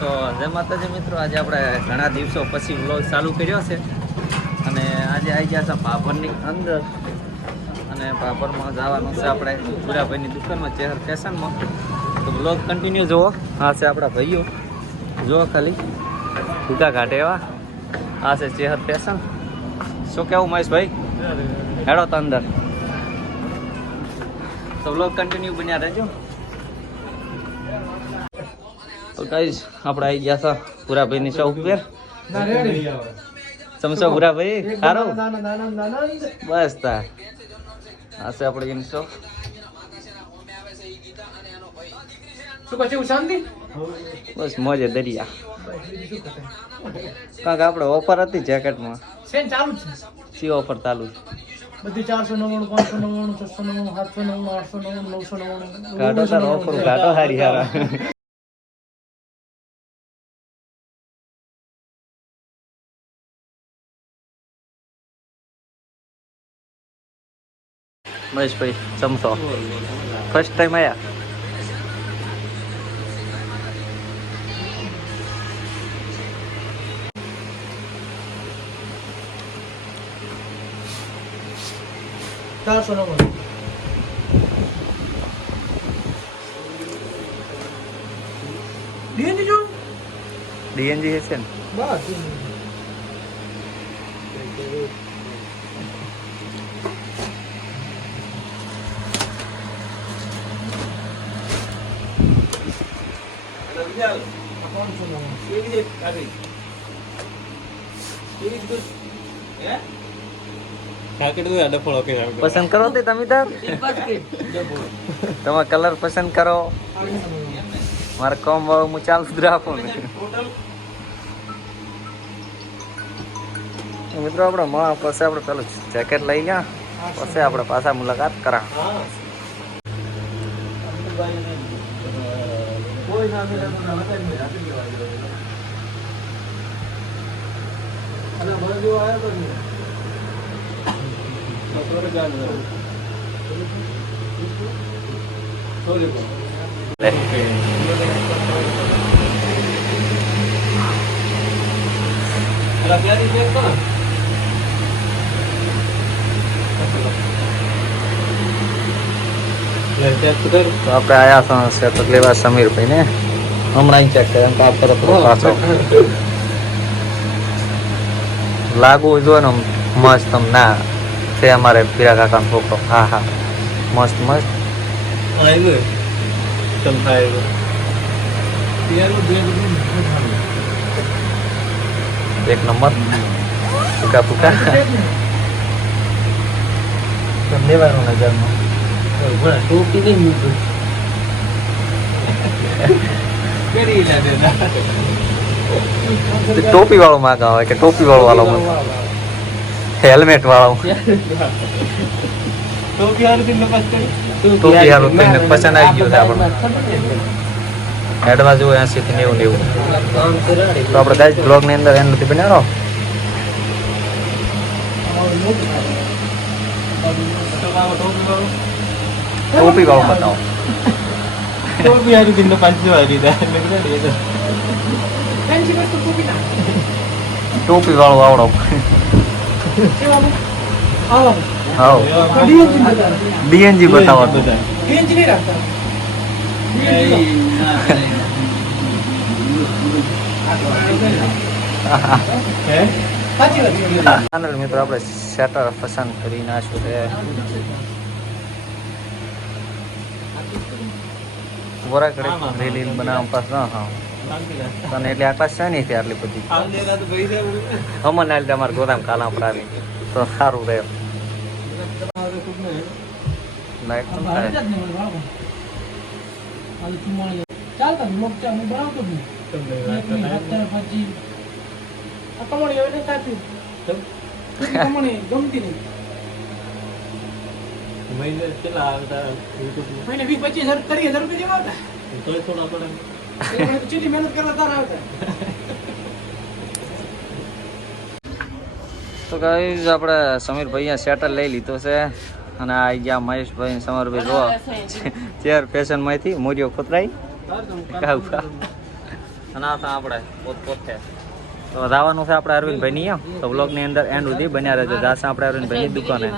તો જય માતાજી મિત્રો, આજે આપણે ઘણા દિવસો પછી વ્લોગ ચાલુ કર્યો છે અને આજે આવી ગયા છે ભાભરની અંદર અને ભાભરમાં જવાનું છે આપણે ભૂરાભાઈની દુકાનમાં ચેહર ફેશનમાં. તો વ્લોગ કન્ટિન્યુ જુઓ. આ છે આપણા ભાઈઓ, જુઓ ખાલી ભૂગા ઘાટે એવા. આ છે ચેહર ફેશન. શું કેવું મહેશભાઈ? હેડો તો અંદર. તો વ્લોગ કન્ટિન્યુ બન્યા રહેજો. તો ગાઈસ આપણે આવી ગયા હતા ભૂરાભાઈની શોપ ઉપર. સમજો ભૂરાભાઈ? સારો બસ તાર. આ છે આપણે એની શોપ. બસ મોજે દરિયા. કાંક આપણે ઓફર હતી જેકેટમાં. સી ઓફર ચાલુ છે? બધી 499, 599, 699, 799, 899, 999. ઘાટો તાર ઓફર ઘાટો હારી હારા. બસ ભાઈ ચમચો ફર્સ્ટ ટાઈમ આયા. ડીએનજી હશે ને? પસંદ કરો તે તમે તાર તમે કલર પસંદ કરો. મારે કોમ વાળું હું ચાલુ જ રાખું ને મિત્રો. આપણે પછી આપણે પેલું જેકેટ લઈ ગયા પછી આપણે પાછા મુલાકાત કરા. તો આપણે આયા છે તો લેવા સમીરભાઈ ને હમણાં ચેક કરે કાપ તરફ પાછો લાગુ જોઈએ ને મસ્ત. ના છે અમારે પીરા કાકા છોકરો. હા હા મસ્ત મસ્ત. એક નંબર ફૂકા ફૂકા લેવાનું નજરમાં. ટોપી વાળો માગા હોય કે ટોપી વાળો હેલ્મેટ વાળો ટોપી હારું થઈને પસંદ આવી ગયું છે આપણને. એડવાન્સ હોય 80 થી 90. તો આપણે ગાઈસ બ્લોગ ની અંદર એન્ડ નથી બનાવો. ટોપી વાળો બતાવો. ટોપી વાળો આવડો. ડીએનજી બતાવો. મિત્રો આપણે શટર પસંદ કરી નાખ્યું છે. બોરા કરે રેલી બનાવવા પાસ ના હા તને એટલે આકાશ છે નહીં આટલી બધી અમર ના લીધે અમારે ગોદામ કાલા પર આવી તો સારું રહે. લાઈટ તો થાય. તો ગાઈસ આપણે સમીરભાઈ સેટલ લઈ લીધો છે અને આ ગયા મહેશભાઈ સમરભાઈ જો ચેર ફેશન માંથી મોરિયો ખોતરાઈ અને આ હતા આપણે પોતે તો જવાનું છે આપણે અરવિંદભાઈની એમ તો બ્લોગની અંદર એન્ડ સુધી બન્યા રહેજો જાશે આપણે અરવિંદભાઈની દુકાને